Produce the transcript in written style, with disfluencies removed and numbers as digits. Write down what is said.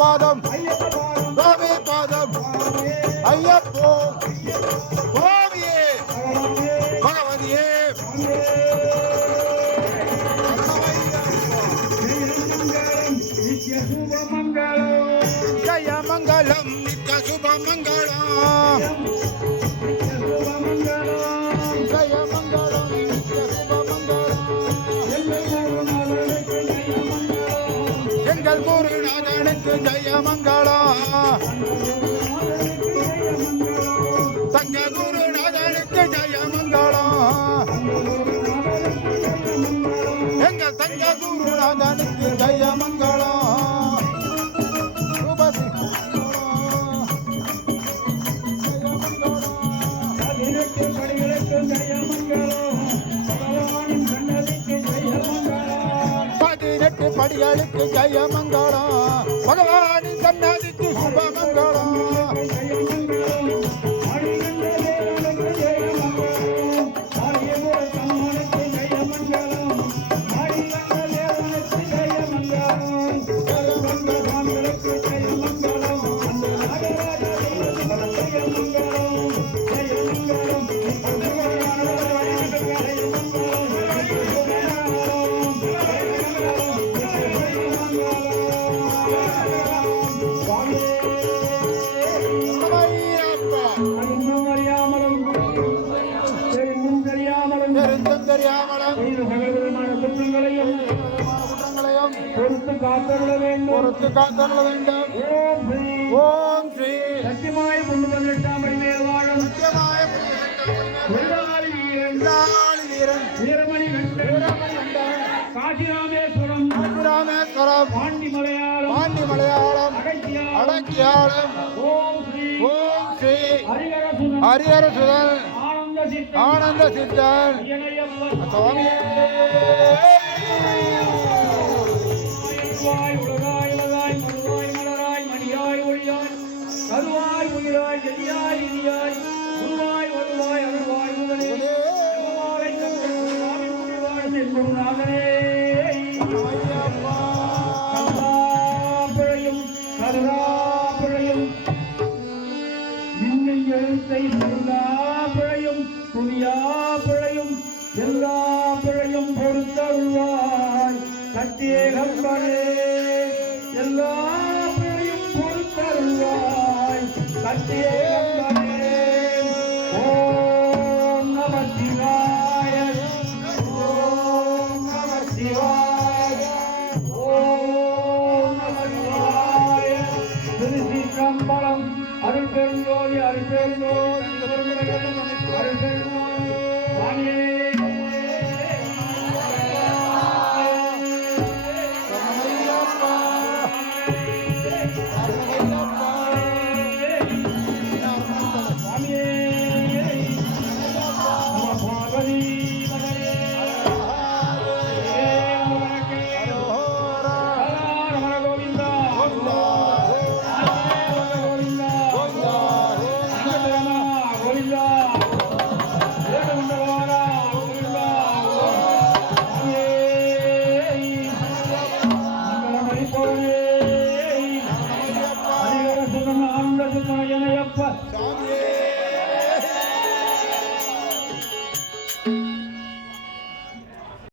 பாதம் சுவாமி பாதம் ஐயப்போ சுவாமியே பகவதியே ஜய மங்களம் நித்ய சுப மங்களம் ஜய மங்களம் நித்ய சுப மங்களம் எங்கள் குருநாதனுக்கு ஜய மங்களம் தங்க குருநாதனுக்கு ஜய மங்களம் எங்கள் தங்க குருநாதனுக்கு ஜய மங்களம் படிகளுக்கு ஜெயமங்கலம் பகவானின் சன்னதிக்கு சுபமங்கலம் பொறுத்து காத்தருள வேண்டும். ஓம் ஸ்ரீ சத்தியமாய 18 மணி நேரம் வாழும் சத்தியமாய வீரன் வீரமணி காசிராமேஸ்வரம் பாண்டி மலையாளம் அடக்கியாளம் ஓம் ஸ்ரீ ஹரிஹரசுதன் ஆனந்த சித்தன் சுவாமியே உலகாய் மருவாய் மலராய் மணியாய் ஒளியாய் கருவாய் உயிராய் எளியாய் இனியாய் உருவாய் வருவாய் அருள்வாய் முதலே பிழையும் கருதாபிழையும் இன்னை எழுத்தை பிழையும் துணியா பிழையும் எல்லா பிழையும் பொறுத்தருள்வாய் கத்தியேகம்பனே எல்லா பிழையும் பொறுத்தருள்வாய் கத்தியேகம்பனே ஓம் நம சிவாய ஓம் நம சிவாய ஓம் நம சிவாய திருச்சிற்றம்பலம் அருள் பெருந்தோழி அருள் பெருந்தோழி அருள் பெருந்தோழி